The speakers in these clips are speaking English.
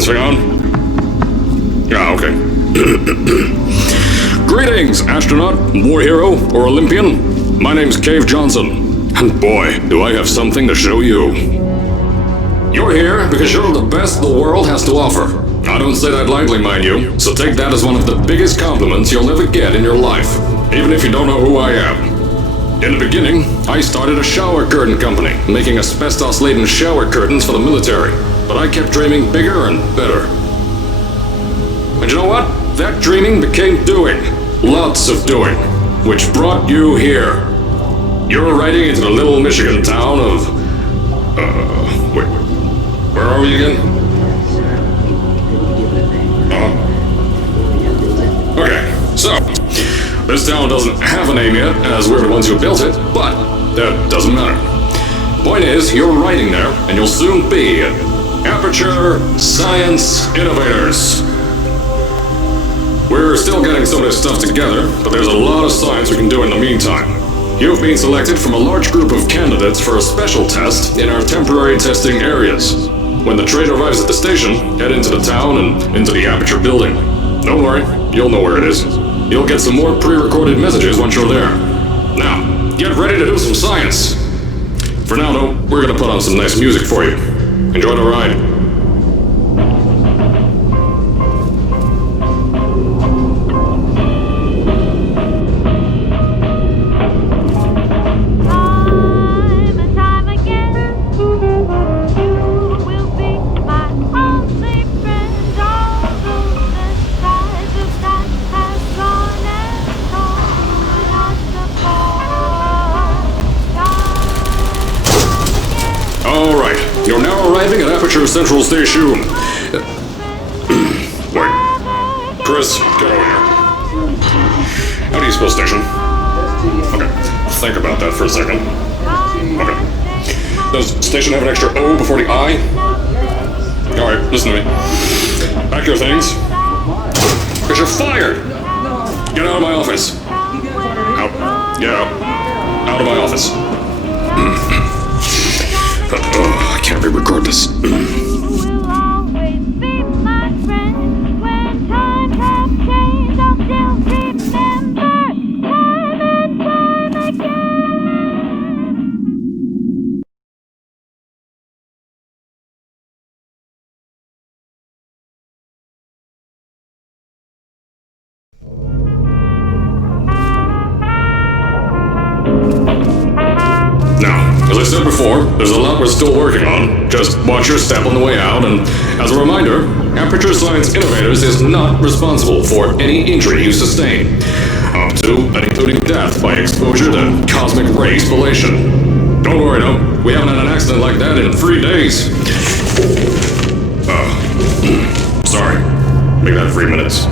this thing on? Ah, okay. Greetings, astronaut, war hero, or Olympian. My name's Cave Johnson, and boy, do I have something to show you. You're here because you're the best the world has to offer. I don't say that lightly, mind you, so take that as one of the biggest compliments you'll ever get in your life, even if you don't know who I am. In the beginning, I started a shower curtain company, making asbestos-laden shower curtains for the military, but I kept dreaming bigger and better. And you know what? That dreaming became doing. Lots of doing. Which brought you here. You're riding into the little Michigan town of... wait. Where are we again? Okay, so... this town doesn't have a name yet, as we're the ones who built it, but that doesn't matter. Point is, you're riding there, and you'll soon be at Aperture Science Innovators. We're still getting some of this stuff together, but there's a lot of science we can do in the meantime. You've been selected from a large group of candidates for a special test in our temporary testing areas. When the train arrives at the station, head into the town and into the Aperture building. Don't worry, you'll know where it is. You'll get some more pre-recorded messages once you're there. Now, get ready to do some science. For now, though, we're gonna put on some nice music for you. Enjoy the ride. You're now arriving at Aperture Central Station. Wait. Chris, get over here. How do you spell station? Okay, think about that for a second. Okay. Does station have an extra O before the I? Alright, listen to me. Pack your things. Because you're fired! Get out of my office. Out. Get out. Out of my office. I can't re-record this. As I said before, there's a lot we're still working on. Just watch your step on the way out, and as a reminder, Aperture Science Innovators is not responsible for any injury you sustain, up to and including death by exposure to cosmic ray spallation. Don't worry though, we haven't had an accident like that in 3 days. Sorry, make that 3 minutes.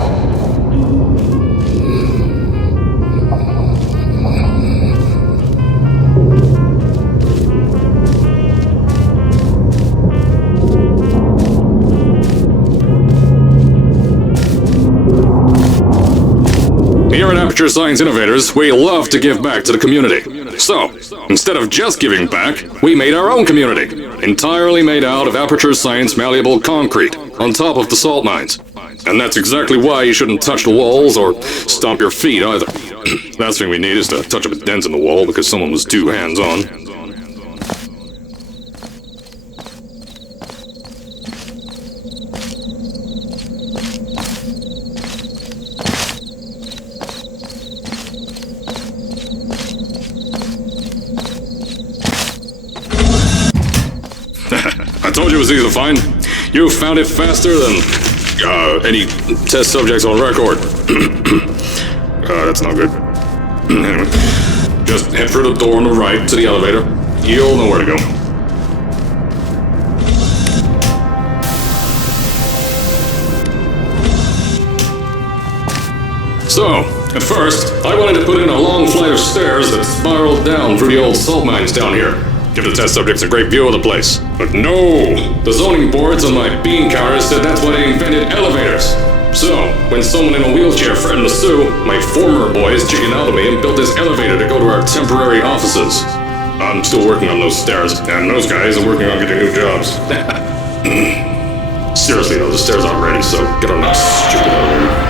Here at Aperture Science Innovators, we love to give back to the community. So, instead of just giving back, we made our own community, entirely made out of Aperture Science malleable concrete, on top of the salt mines. And that's exactly why you shouldn't touch the walls or stomp your feet either. Last thing we need is to touch up a dent in the wall because someone was too hands-on. I told you it was easy to find. You found it faster than any test subjects on record. That's not good. Anyway, just head for the door on the right to the elevator. You'll know where to go. So, at first, I wanted to put in a long flight of stairs that spiraled down through the old salt mines down here. Give the test subjects a great view of the place. But no! The zoning boards on my bean counters said that's why they invented elevators. So, when someone in a wheelchair threatened to sue, my former boys chickened out of me and built this elevator to go to our temporary offices. I'm still working on those stairs, and those guys are working on getting new jobs. Seriously though, the stairs aren't ready, so get on that stupid elevator.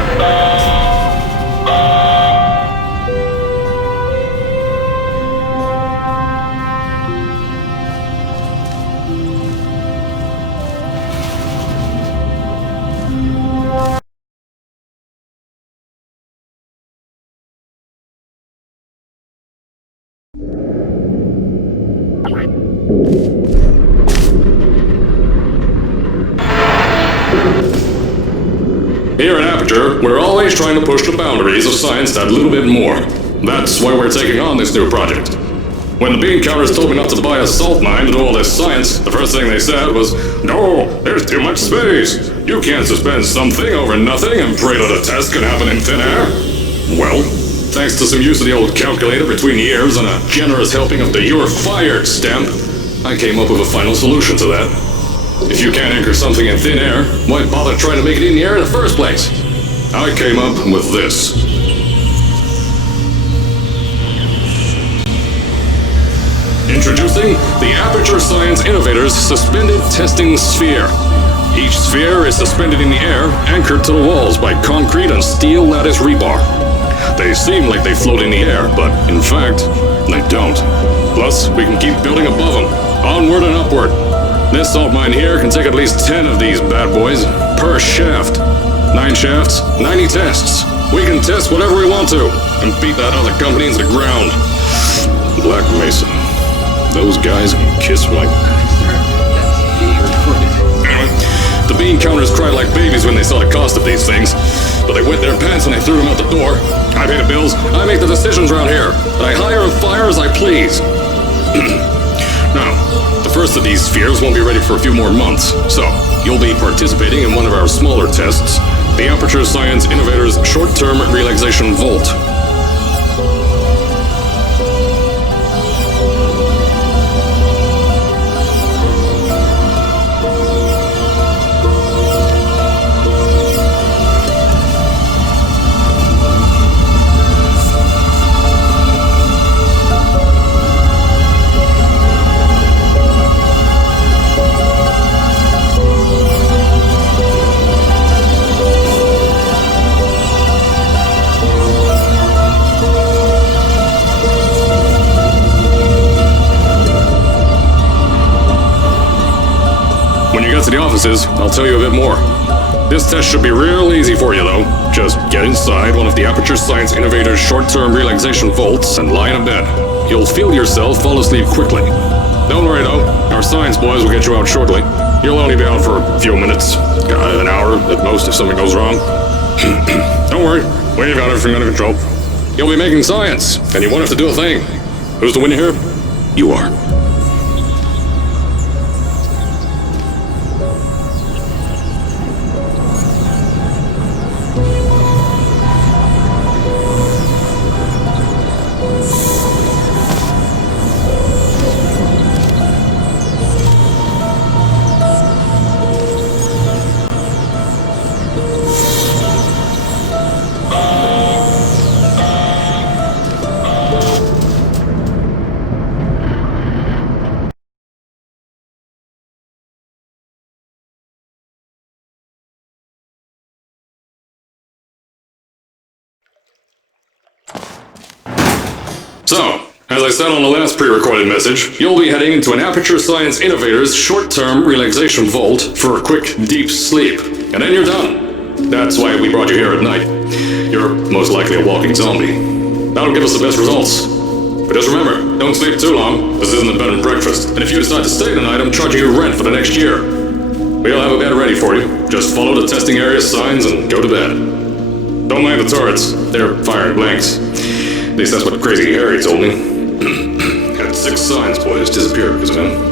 Here at Aperture, we're always trying to push the boundaries of science that little bit more. That's why we're taking on this new project. When the bean counters told me not to buy a salt mine to do all this science, the first thing they said was, "No, there's too much space. You can't suspend something over nothing and pray that a test can happen in thin air." Well, thanks to some use of the old calculator between years and a generous helping of the "You're Fired" stamp, I came up with a final solution to that. If you can't anchor something in thin air, why bother trying to make it in the air in the first place? I came up with this. Introducing the Aperture Science Innovators Suspended Testing Sphere. Each sphere is suspended in the air, anchored to the walls by concrete and steel lattice rebar. They seem like they float in the air, but in fact, they don't. Plus, we can keep building above them, onward and upward. This salt mine here can take at least 10 of these bad boys per shaft. 9 shafts, 90 tests. We can test whatever we want to and beat that other company into the ground. Black Mesa. Those guys can kiss my... Anyway, the bean counters cried like babies when they saw the cost of these things, but they wet their pants and they threw them out the door. I pay the bills, I make the decisions around here, and I hire and fire as I please. Now, the first of these spheres won't be ready for a few more months, so you'll be participating in one of our smaller tests, the Aperture Science Innovators Short-Term Relaxation Vault. To the offices, I'll tell you a bit more. This test should be real easy for you though. Just get inside one of the Aperture Science Innovators short-term relaxation vaults and lie in a bed. You'll feel yourself fall asleep quickly. Don't worry though, our science boys will get you out shortly. You'll only be out for a few minutes, an hour at most if something goes wrong. Don't worry, we've got everything under control. You'll be making science, and you won't have to do a thing. Who's the winner here? You are. So, as I said on the last pre-recorded message, you'll be heading into an Aperture Science Innovators short-term relaxation vault for a quick, deep sleep. And then you're done. That's why we brought you here at night. You're most likely a walking zombie. That'll give us the best results. But just remember, don't sleep too long. This isn't a bed and breakfast. And if you decide to stay tonight, I'm charging you rent for the next year. We'll have a bed ready for you. Just follow the testing area signs and go to bed. Don't mind the turrets. They're firing blanks. At least that's what Crazy Harry told me. Had 6 science boys disappear because of him.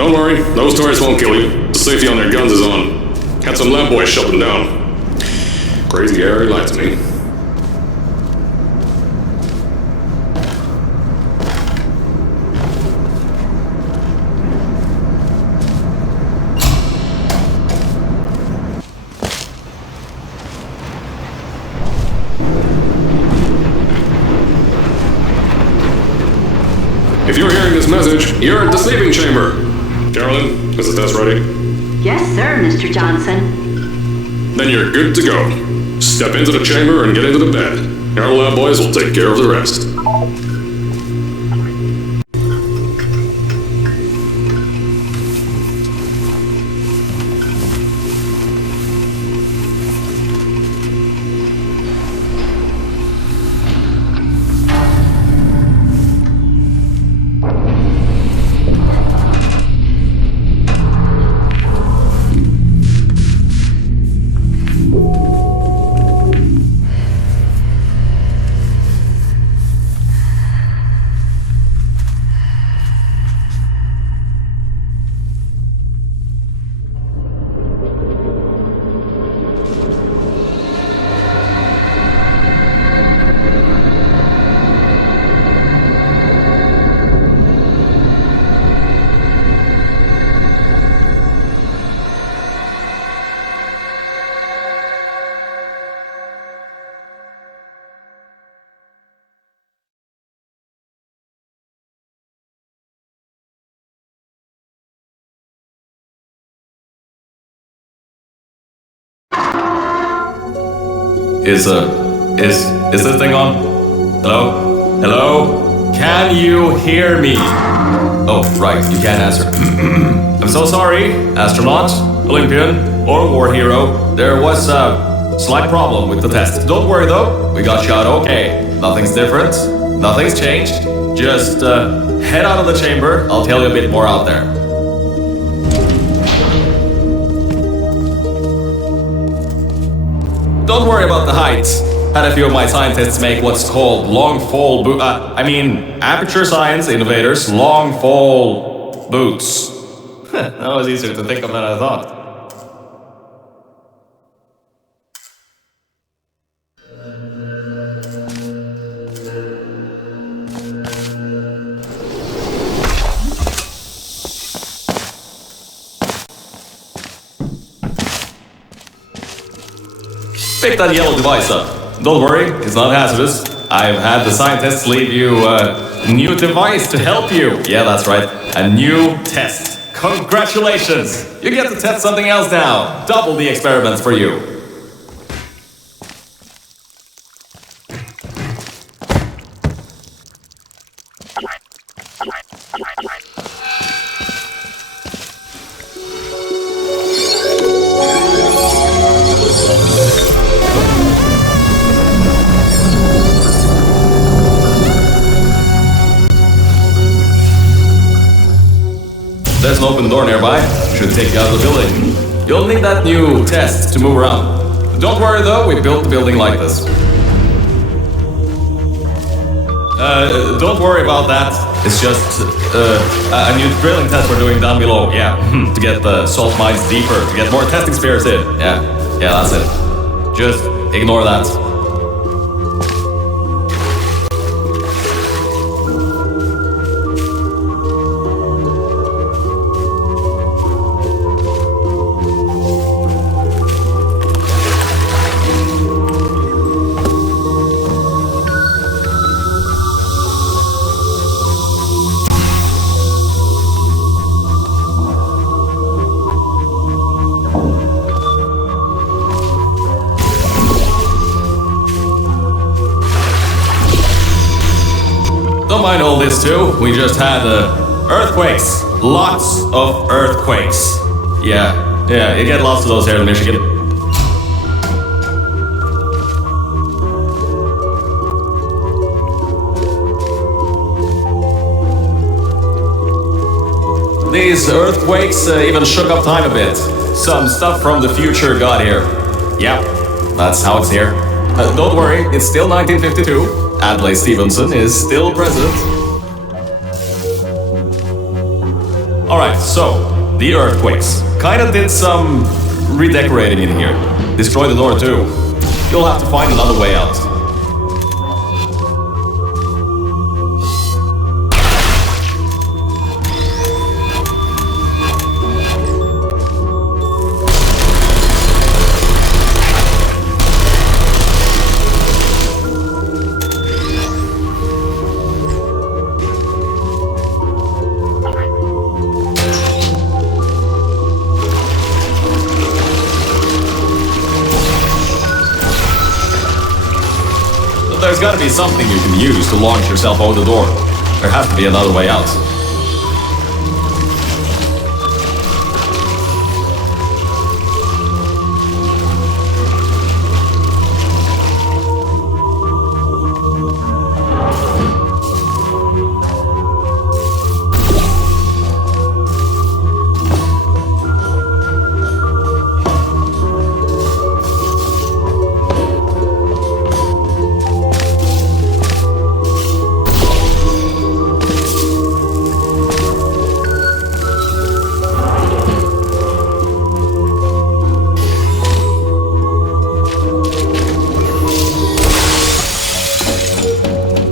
Don't worry, those turrets won't kill you. The safety on their guns is on. Had some lab boys shut them down. Crazy guy, he lied to me. If you're hearing this message, you're at the sleeping chamber. Carolyn, is the test ready? Yes, sir, Mr. Johnson. Then you're good to go. Step into the chamber and get into the bed. Our lab boys will take care of the rest. Is this thing on? Hello? Hello? Can you hear me? Oh, right, you can't answer. I'm so sorry, astronaut, Olympian, or war hero. There was a slight problem with the test. Don't worry though, we got shot okay. Nothing's different, nothing's changed. Just head out of the chamber, I'll tell you a bit more out there. Don't worry about the height. Had a few of my scientists make what's called long fall aperture science innovators, long fall boots. That was easier to think of than I thought. Pick that yellow device up. Don't worry, it's not hazardous. I've had the scientists leave you a new device to help you. Yeah, that's right, a new test. Congratulations! You get to test something else now. Double the experiments for you. There's an open door nearby. Should take you out of the building. You'll need that new test to move around. Don't worry though, we built the building like this. Don't worry about that. It's just a new drilling test we're doing down below. Yeah, to get the salt mines deeper, to get more testing spares in. Yeah, that's it. Just ignore that. Don't mind all this too, we just had earthquakes. Lots of earthquakes. Yeah, you get lots of those here in Michigan. These earthquakes even shook up time a bit. Some stuff from the future got here. Yeah, that's how it's here. Don't worry, it's still 1952. Adlai Stevenson is still president. Alright, so, the earthquakes. Kinda did some redecorating in here. Destroy the door too. You'll have to find another way out. There's gotta be something you can use to launch yourself out the door. There has to be another way out.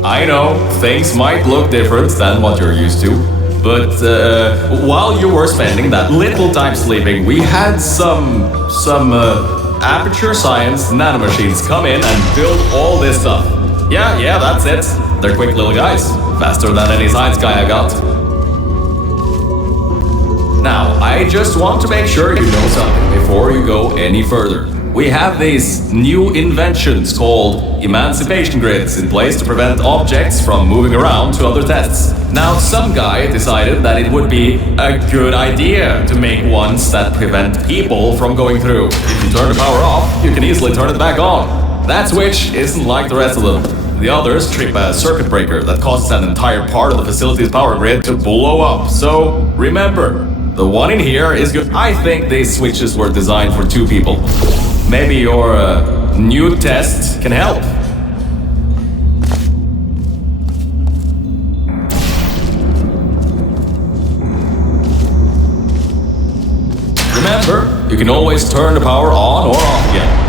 I know, things might look different than what you're used to, but while you were spending that little time sleeping, we had some aperture science nanomachines come in and build all this stuff. Yeah, that's it. They're quick little guys, faster than any science guy I got. Now, I just want to make sure you know something before you go any further. We have these new inventions called emancipation grids in place to prevent objects from moving around to other tests. Now, some guy decided that it would be a good idea to make ones that prevent people from going through. If you turn the power off, you can easily turn it back on. That switch isn't like the rest of them. The others trip a circuit breaker that causes an entire part of the facility's power grid to blow up. So, remember, the one in here is good. I think these switches were designed for 2 people. Maybe your new test can help. Remember, you can always turn the power on or off again.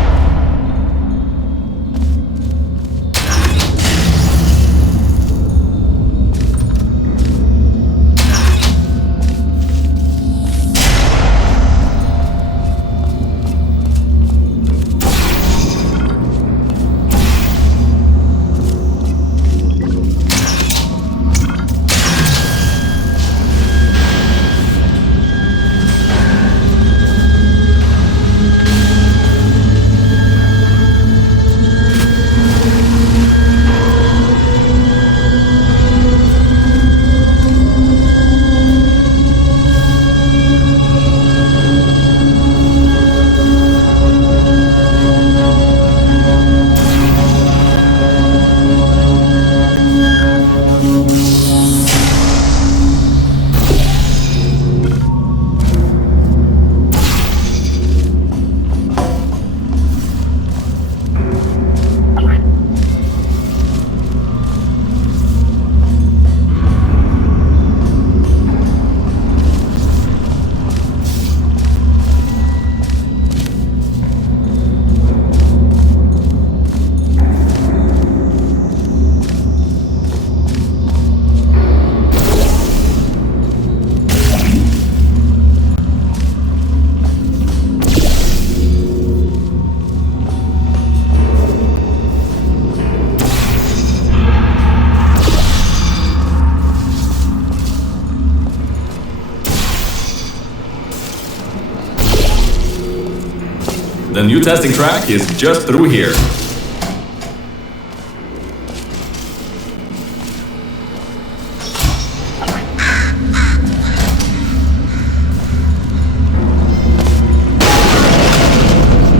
The new testing track is just through here.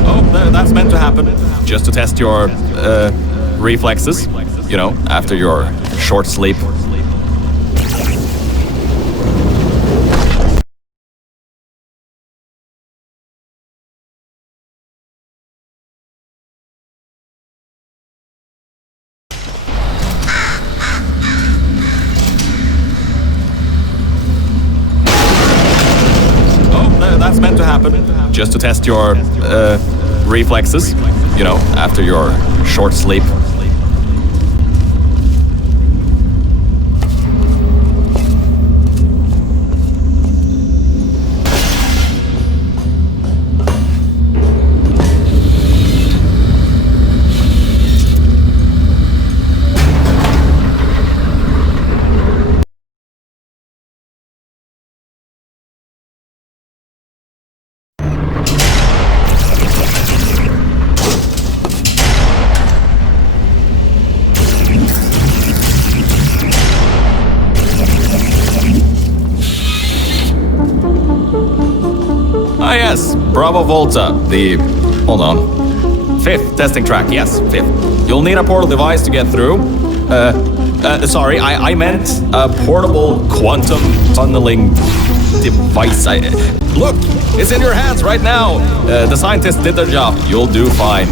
Oh, that's meant to happen. Just to test your reflexes, you know, after your short sleep. that's meant to happen, just to test your reflexes, you know, after your short sleep. Ah yes, Bravo Volta, the... hold on. 5th testing track, yes, 5th. You'll need a portal device to get through. Sorry, I meant a portable quantum tunneling device. Look, it's in your hands right now. The scientists did their job. You'll do fine.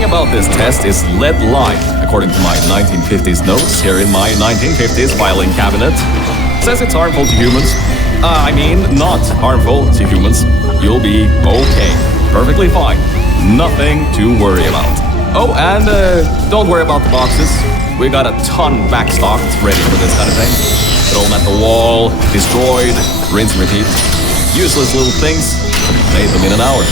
About this test is lead line, according to my 1950s notes here in my 1950s filing cabinet. Says it's harmful to humans. I mean, not harmful to humans. You'll be okay. Perfectly fine. Nothing to worry about. Oh, and don't worry about the boxes. We got a ton backstocked ready for this kind of thing. Throw them at the wall, destroyed, rinse and repeat. Useless little things, made them in an hour.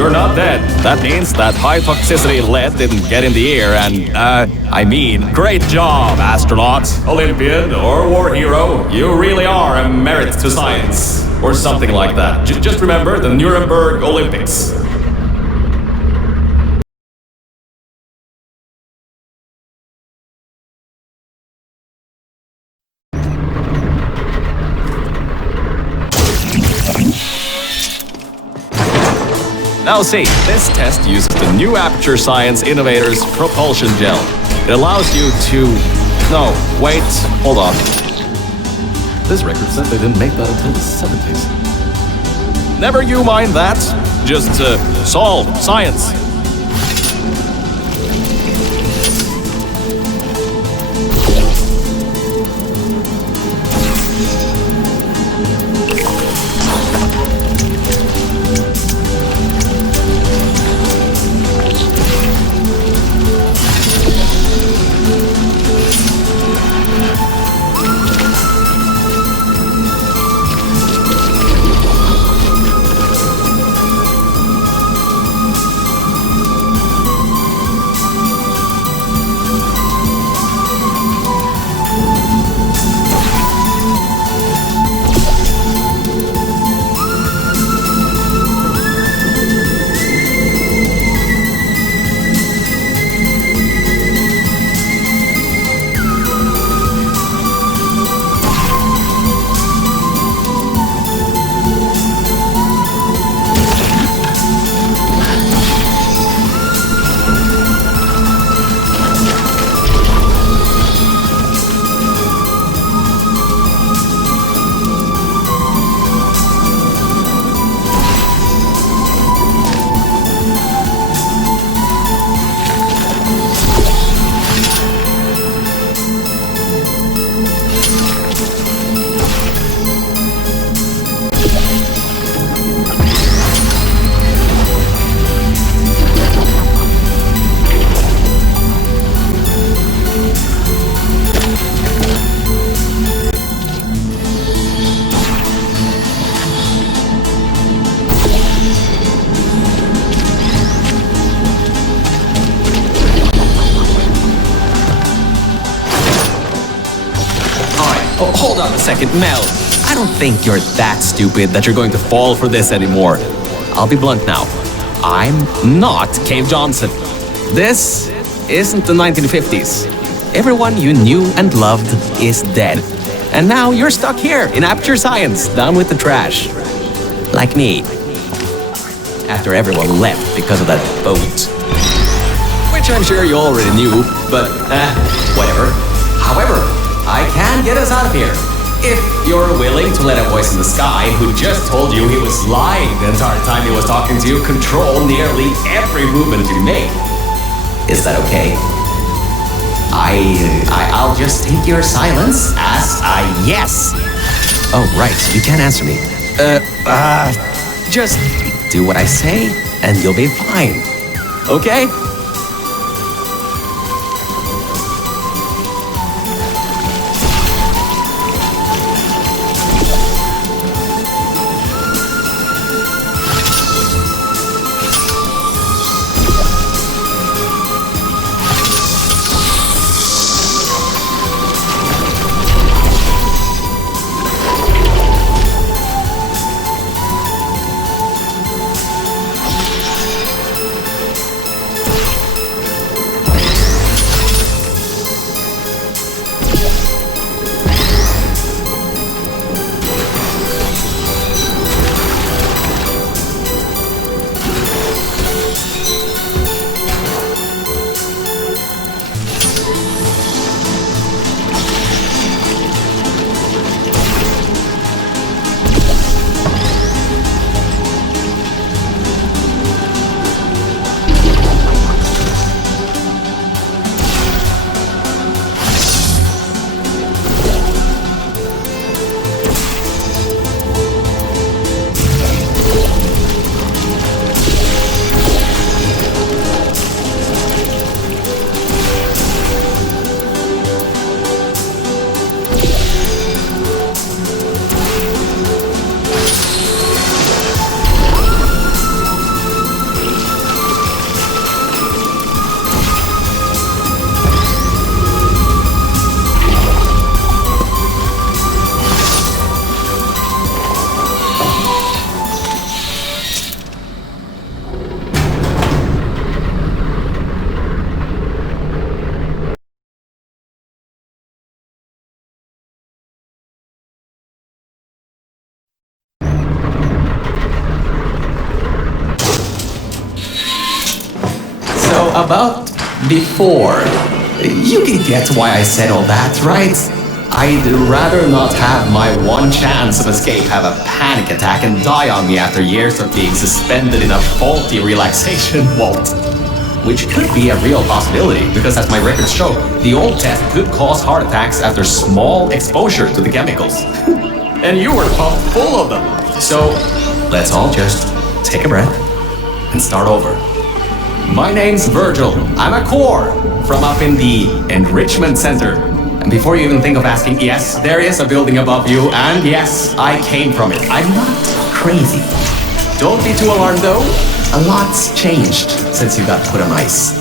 you're not dead. That means that high toxicity lead didn't get in the air and, great job, astronaut, Olympian, or war hero. You really are a merit to science. Or something like that. Just remember the Nuremberg Olympics. Now see, this test uses the new Aperture Science Innovators Propulsion Gel. It allows you to... No, wait, hold on. This record said they didn't make that until the 70s. Never you mind that. Just solve science. Hold on a second, Mel. I don't think you're that stupid that you're going to fall for this anymore. I'll be blunt now. I'm not Cave Johnson. This isn't the 1950s. Everyone you knew and loved is dead. And now you're stuck here in Aperture Science, down with the trash. Like me. After everyone left because of that boat. Which I'm sure you already knew, but whatever. However, I can get us out of here. If you're willing to let a voice in the sky who just told you he was lying the entire time he was talking to you control nearly every movement you make. Is that okay? I'll just take your silence as a yes. Oh, right. You can't answer me. Just do what I say and you'll be fine. Okay? about before. You can get why I said all that, right? I'd rather not have my one chance of escape have a panic attack and die on me after years of being suspended in a faulty relaxation vault. Which could be a real possibility, because as my records show, the old test could cause heart attacks after small exposure to the chemicals. And you were pumped full of them. So, let's all just take a breath and start over. My name's Virgil. I'm a core from up in the Enrichment Center. And before you even think of asking, yes, there is a building above you, and yes, I came from it. I'm not crazy. Don't be too alarmed though. A lot's changed since you got put on ice.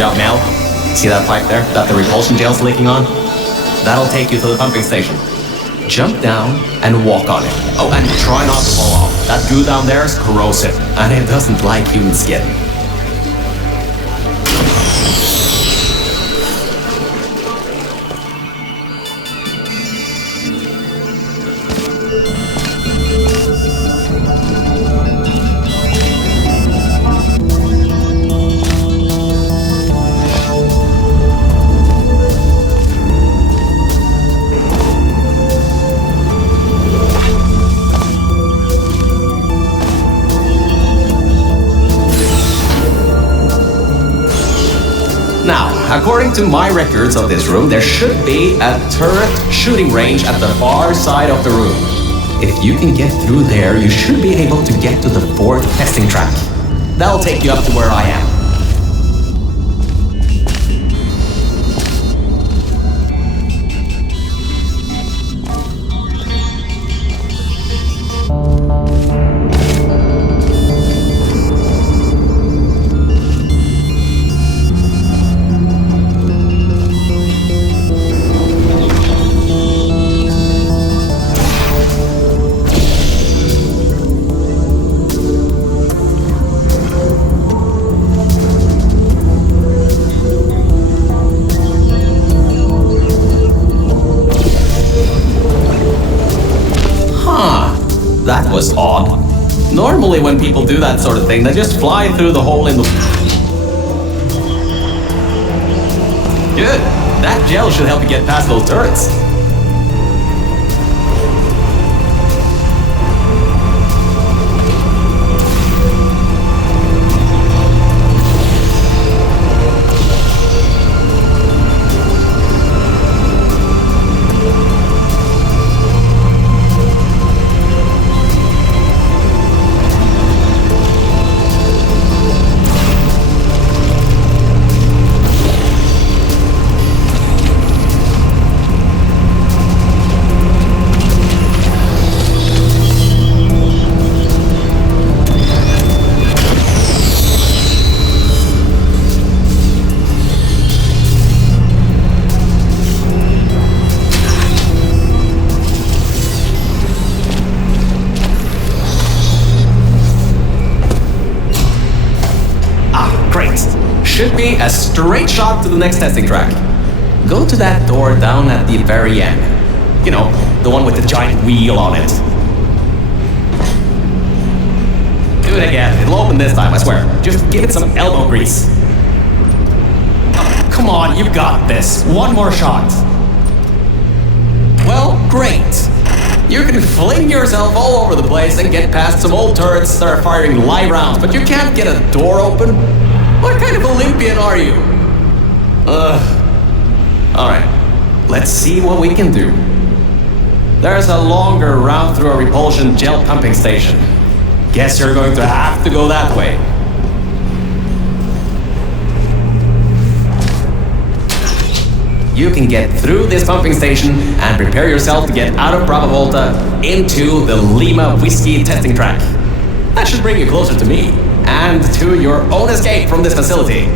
job, Mel. See that pipe there that the repulsion gel's leaking on? That'll take you to the pumping station. Jump down and walk on it. Oh, and try not to fall off. That goo down there is corrosive, and it doesn't like human skin. Now, according to my records of this room, there should be a turret shooting range at the far side of the room. If you can get through there, you should be able to get to the 4th testing track. That'll take you up to where I am. That was odd. Normally when people do that sort of thing, they just fly through the hole in the... Good. That gel should help you get past those turrets. Should be a straight shot to the next testing track. Go to that door down at the very end. You know, the one with the giant wheel on it. Do it again. It'll open this time, I swear. Just give it some elbow grease. Oh, come on, you got this. One more shot. Well, great. You can fling yourself all over the place and get past some old turrets that are firing live rounds, but you can't get a door open? What kind of Olympian are you? Alright, let's see what we can do. There's a longer route through a repulsion gel pumping station. Guess you're going to have to go that way. You can get through this pumping station and prepare yourself to get out of Bravo Volta into the Lima Whiskey testing track. That should bring you closer to me and to your own escape from this facility.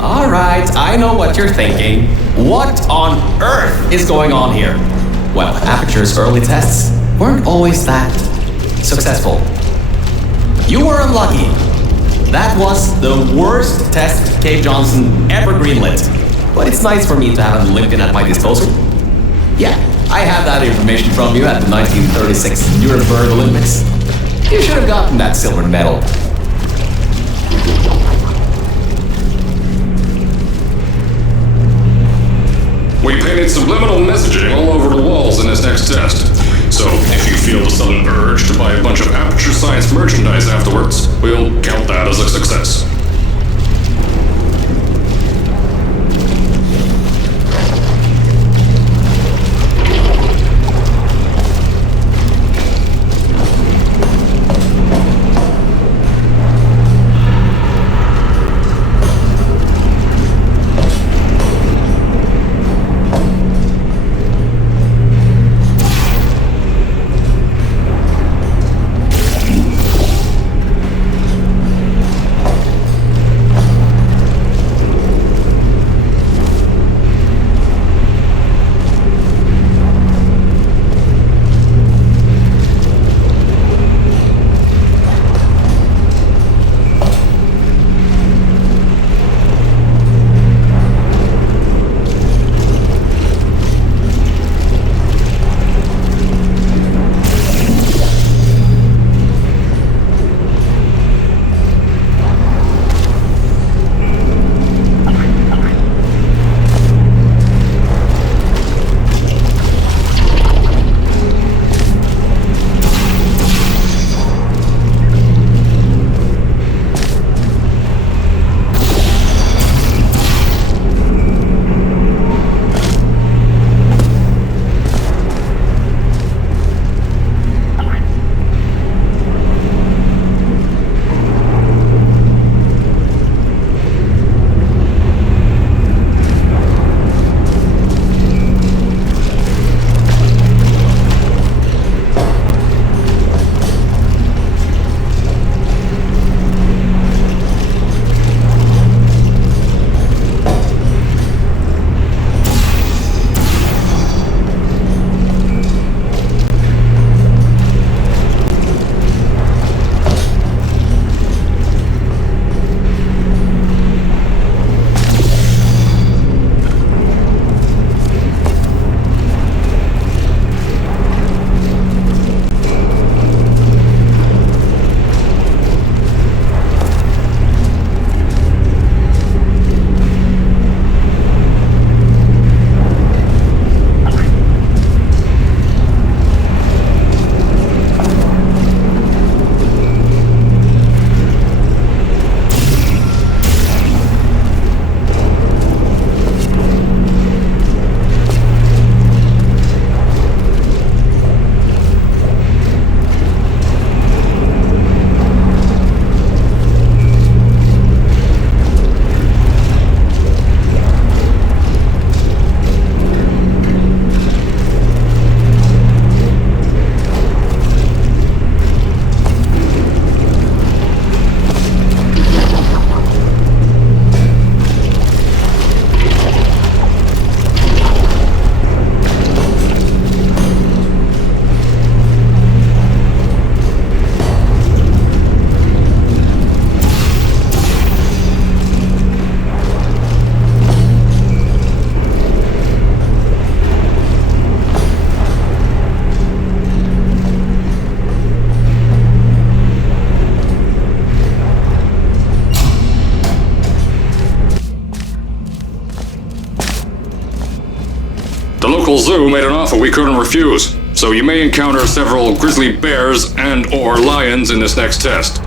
Alright, I know what you're thinking. What on earth is going on here? Well, Aperture's early tests weren't always that successful. You were unlucky. That was the worst test Cave Johnson ever greenlit. But it's nice for me to have an Olympian at my disposal. Yeah, I have that information from you at the 1936 Nuremberg Olympics. You should have gotten that silver medal. We painted subliminal messaging all over the walls in this next test. So if you feel a sudden urge to buy a bunch of Aperture Science merchandise afterwards, we'll count that as a success. The local zoo made an offer we couldn't refuse, so you may encounter several grizzly bears and/or lions in this next test.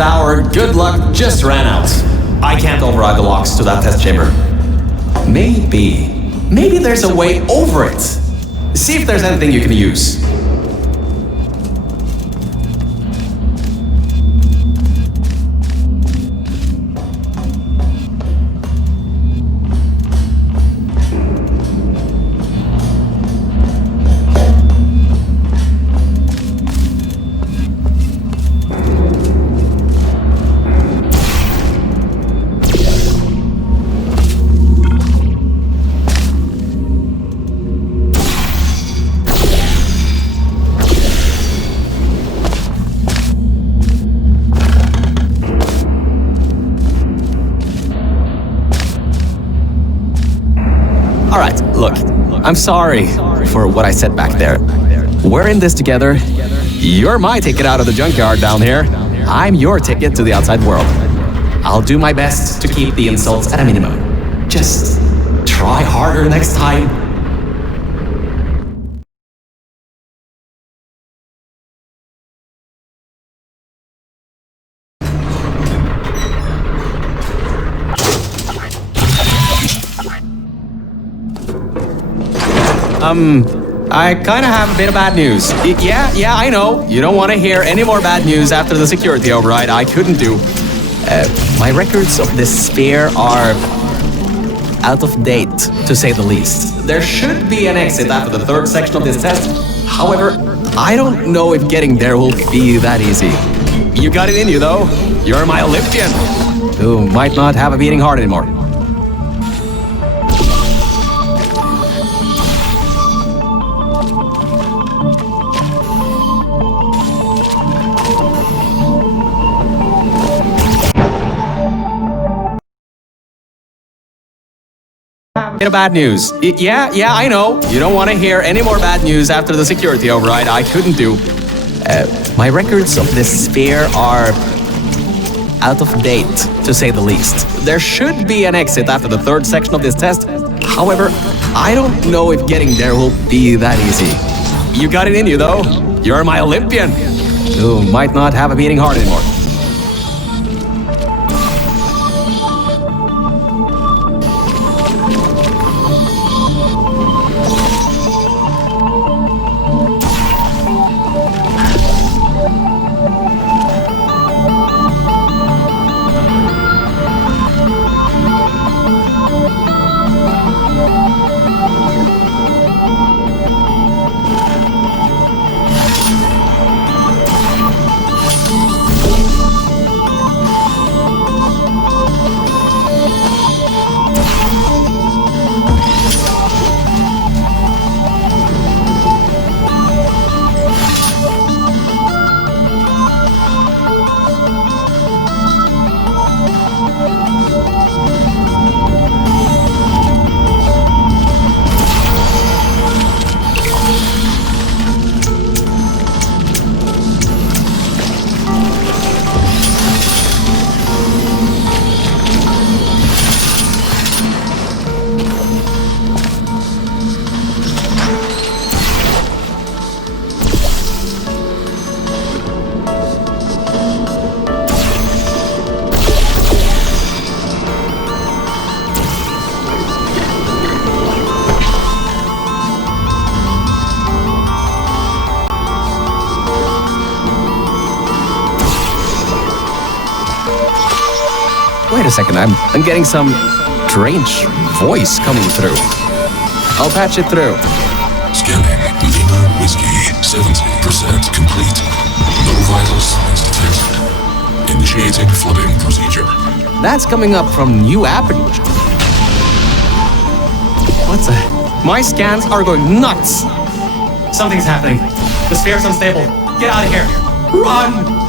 Our good luck just ran out. I can't override the locks to that test chamber. Maybe there's a way over it. See if there's anything you can use. Alright, look, I'm sorry for what I said back there. We're in this together. You're my ticket out of the junkyard down here. I'm your ticket to the outside world. I'll do my best to keep the insults at a minimum. Just try harder next time. I kinda have a bit of bad news. Yeah, I know. You don't want to hear any more bad news after the security override. I couldn't do. My records of this sphere are out of date, to say the least. There should be an exit after the third section of this test. However, I don't know if getting there will be that easy. You got it in you, though. You're my Olympian, who might not have a beating heart anymore. Bit of bad news. Yeah, I know. You don't want to hear any more bad news after the security override. I couldn't do. My records of this sphere are out of date, to say the least. There should be an exit after the third section of this test. However, I don't know if getting there will be that easy. You got it in you, though. You're my Olympian, who might not have a beating heart anymore. Wait a second, I'm getting some strange voice coming through. I'll patch it through. Scanning. Lima Whiskey. 70% complete. No vital signs detected. Initiating flooding procedure. That's coming up from new app. What's that? My scans are going nuts. Something's happening. The sphere's unstable. Get out of here. Run!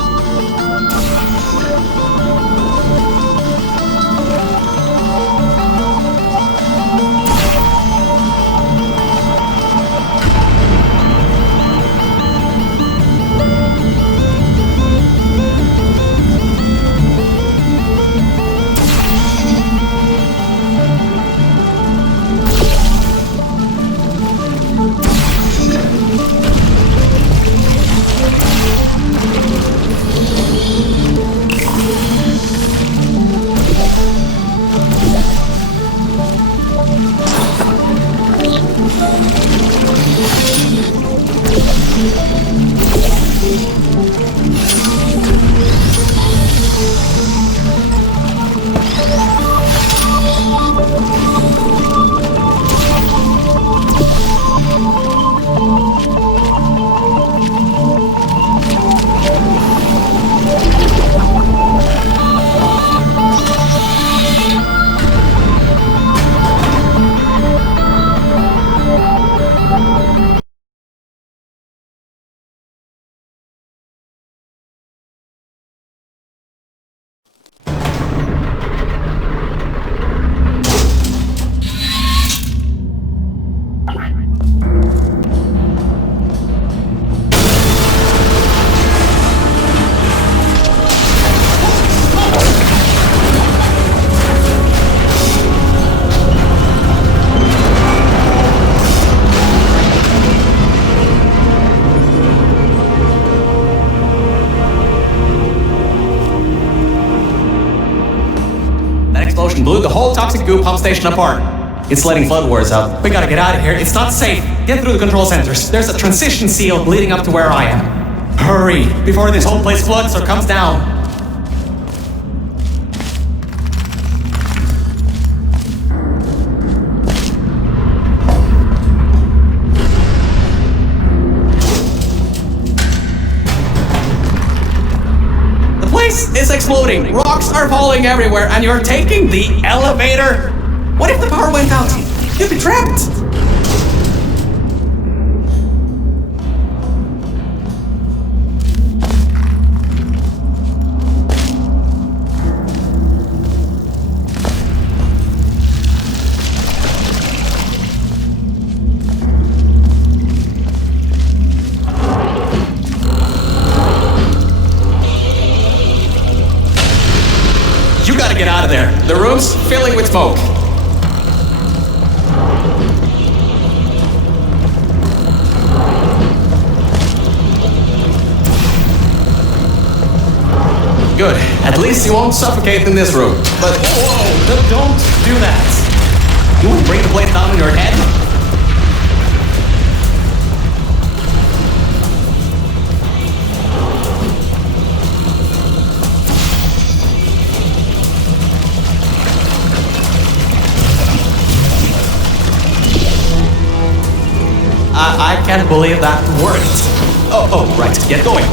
Blew the whole toxic goo pump station apart. It's letting flood waters out. We gotta get out of here. It's not safe. Get through the control centers. There's a transition seal leading up to where I am. Hurry, before this whole place floods or comes down. It's exploding. Rocks are falling everywhere, and you're taking the elevator? What if the power went out? You'd be trapped. Get out of there. The room's filling with smoke. Good. At least you won't suffocate in this room. But whoa, don't do that. You wouldn't bring the place down on your head? I can't believe that worked. Oh, right. Get going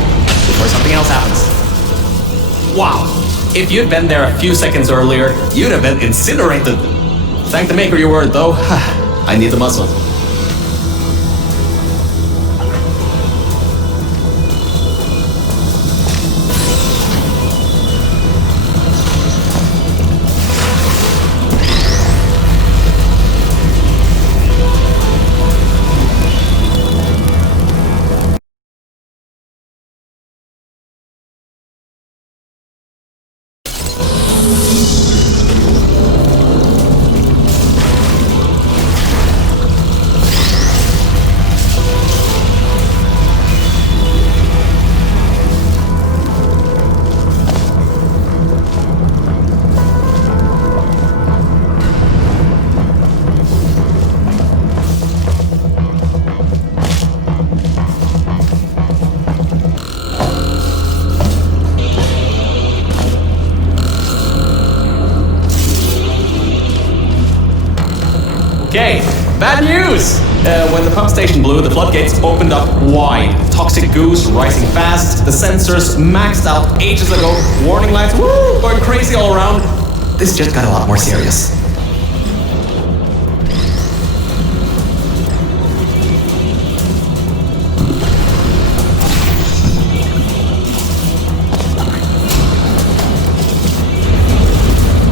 before something else happens. Wow. If you'd been there a few seconds earlier, you'd have been incinerated. Thank the maker you weren't, though. I need the muscle. Okay, bad news! When the pump station blew, the floodgates opened up wide. Toxic goose rising fast, the sensors maxed out ages ago, warning lights, woo, going crazy all around. This just got a lot more serious.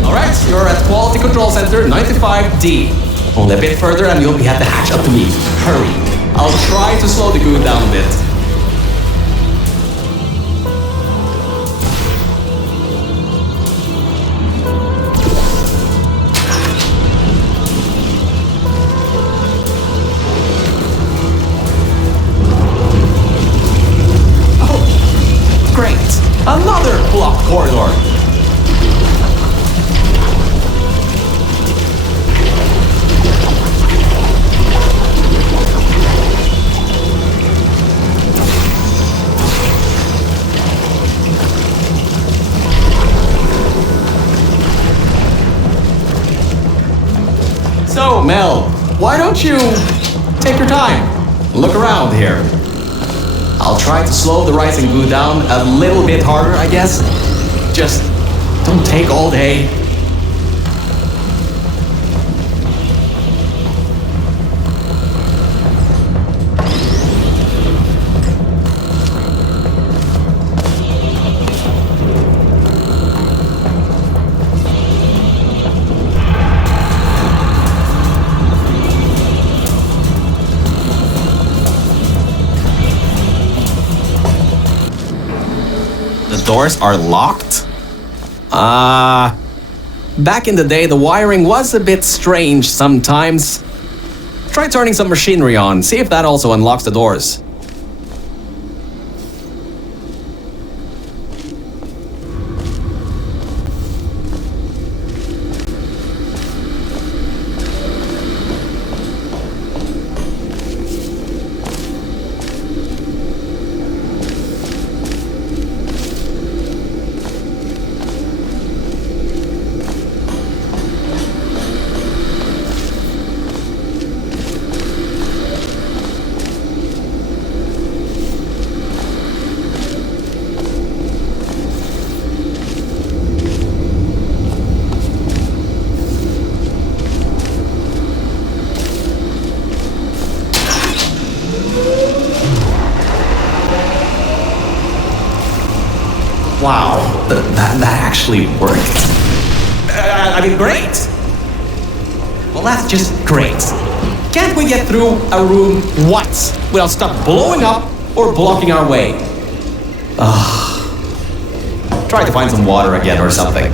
Alright, you're at Quality Control Center 95D. Only a bit further and you'll be at the hatch. Up to me. Hurry. I'll try to slow the goo down a bit. Oh, great. Another blocked corridor. So, Mel, why don't you take your time? Look around here. I'll try to slow the rising goo down a little bit harder, I guess. Just don't take all day. Doors are locked? Back in the day, the wiring was a bit strange sometimes. Try turning some machinery on, see if that also unlocks the doors. Wow, that actually worked. I mean, great! Well, that's just great. Can't we get through a room once without stuff blowing up or blocking our way? Try to find some water again or something.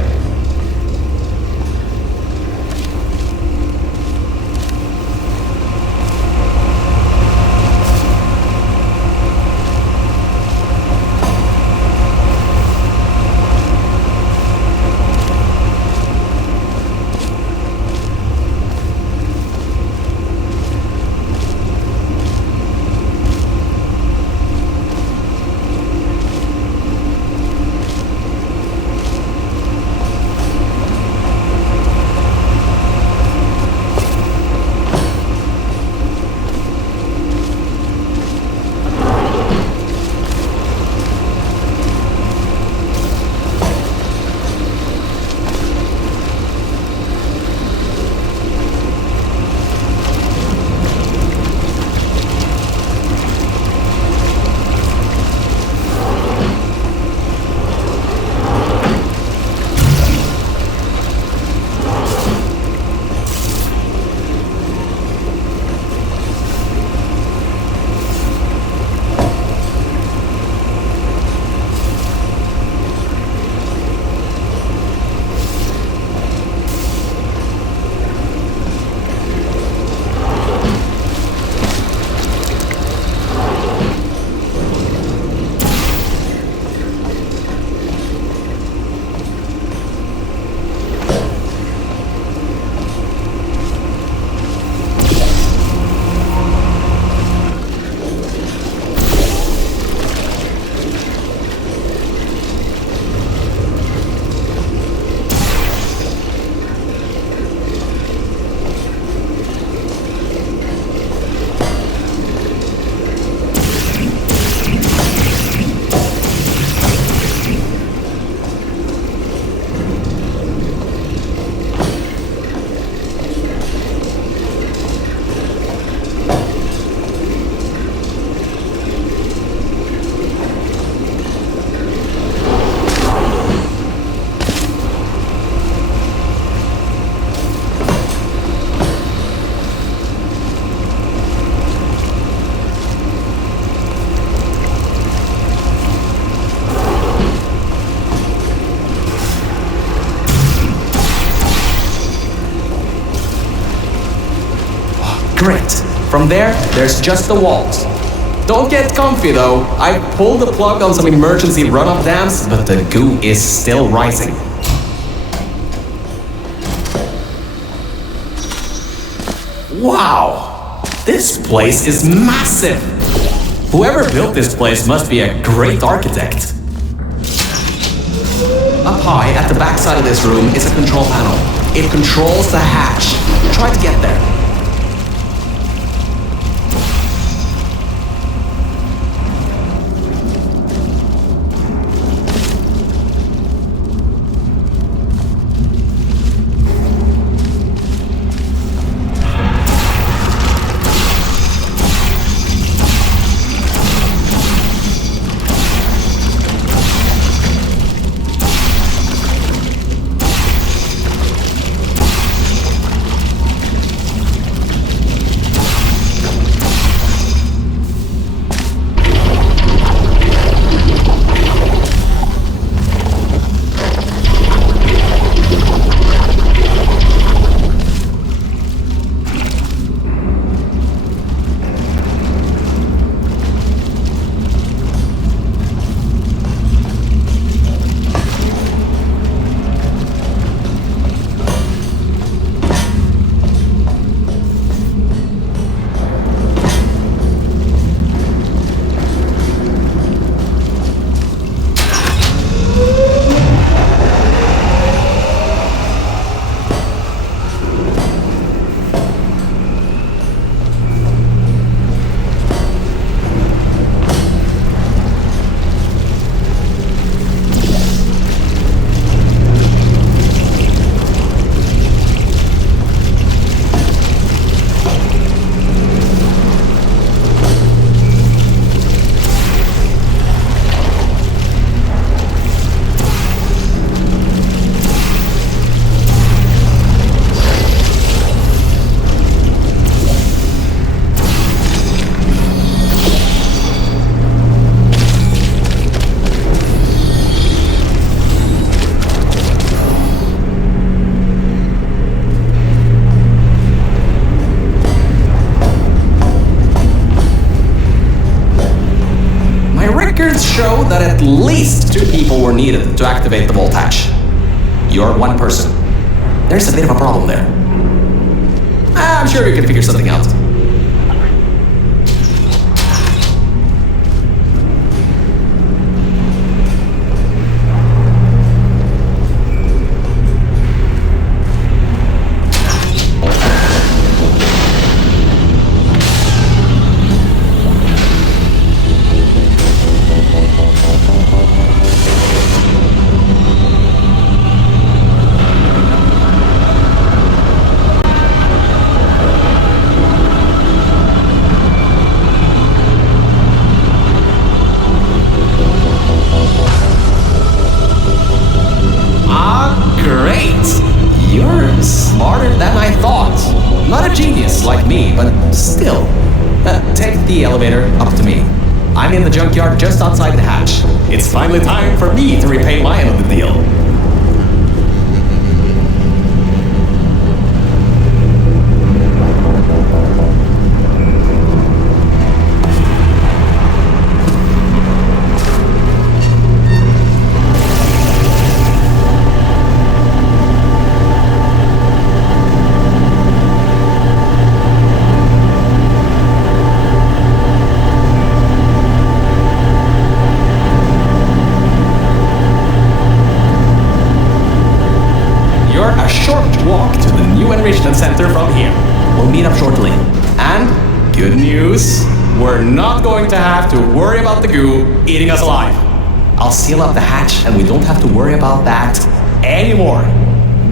Great. From there's just the walls. Don't get comfy though. I pulled the plug on some emergency run-up dams, but the goo is still rising. Wow! This place is massive! Whoever built this place must be a great architect. Up high, at the back side of this room, is a control panel. It controls the hatch. Try to get there. Show that at least 2 people were needed to activate the vault hatch. You're one person. There's a bit of a problem there. I'm sure you can figure something out. Like me, but still. Take the elevator up to me. I'm in the junkyard just outside the hatch. It's finally time for me to repay my end of the deal. Center from here. We'll meet up shortly. And good news, we're not going to have to worry about the goo eating us alive. I'll seal up the hatch and we don't have to worry about that anymore.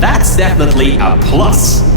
That's definitely a plus.